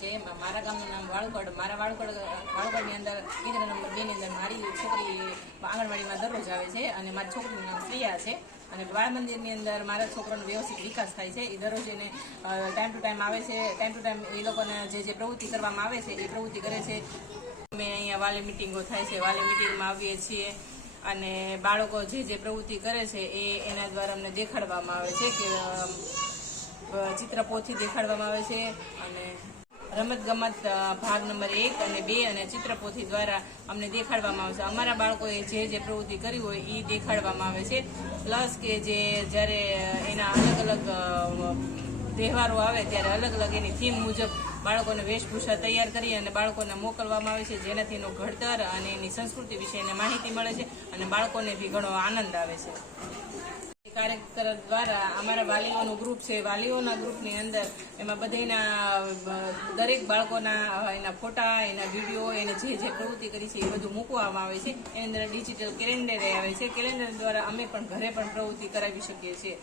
છે. મારા ગામનું નામ વાળુકડ. મારા વાળુકડની અંદર કેન્દ્ર નંબર 2 ની અંદર મારી છોકરી આંગણવાડીમાં દરરોજ આવે છે અને મારી છોકરીનું નામ પ્રિયા છે. અને બાળ મંદિરની અંદર મારા છોકરાનો વ્યવસ્થિત વિકાસ થાય છે. એ દરરોજ એને ટાઈમ ટુ ટાઈમ આવે છે. ટાઈમ ટુ ટાઈમ એ લોકોને જે પ્રવૃત્તિ કરવામાં આવે છે એ પ્રવૃત્તિ કરે છે. અમે અહીંયા વાલી મિટિંગો થાય છે. વાલી મિટિંગમાં આવીએ છીએ અને બાળકો જે પ્રવૃત્તિ કરે છે એના દ્વારા અમને દેખાડવામાં આવે છે કે ચિત્રપોથી દેખાડવામાં આવે છે અને રમતગમત ભાગ નંબર 1 અને 2 અને ચિત્રપોથી દ્વારા અમને દેખાડવામાં આવે છે. અમારા બાળકોએ જે પ્રવૃત્તિ કરી હોય એ દેખાડવામાં આવે છે. પ્લસ કે જ્યારે એના અલગ અલગ તહેવારો આવે ત્યારે અલગ અલગ એની થીમ મુજબ બાળકોને વેશભૂષા તૈયાર કરી અને બાળકોને મોકલવામાં આવે છે, જેનાથી એનું ઘડતર અને એની સંસ્કૃતિ વિશે એને માહિતી મળે છે અને બાળકોને બી ઘણો આનંદ આવે છે. કાર્યક્રમ દ્વારા અમારા વાલીઓનું ગ્રુપ છે. વાલીઓના ગ્રુપની અંદર એમાં બધાના દરેક બાળકોના એના ફોટા, એના વિડીયો, એને જે પ્રવૃત્તિ કરી છે એ બધું મૂકવામાં આવે છે. એની અંદર ડિજિટલ કેલેન્ડર આવે છે. કેલેન્ડર દ્વારા અમે પણ ઘરે પણ પ્રવૃત્તિ કરાવી શકીએ છીએ.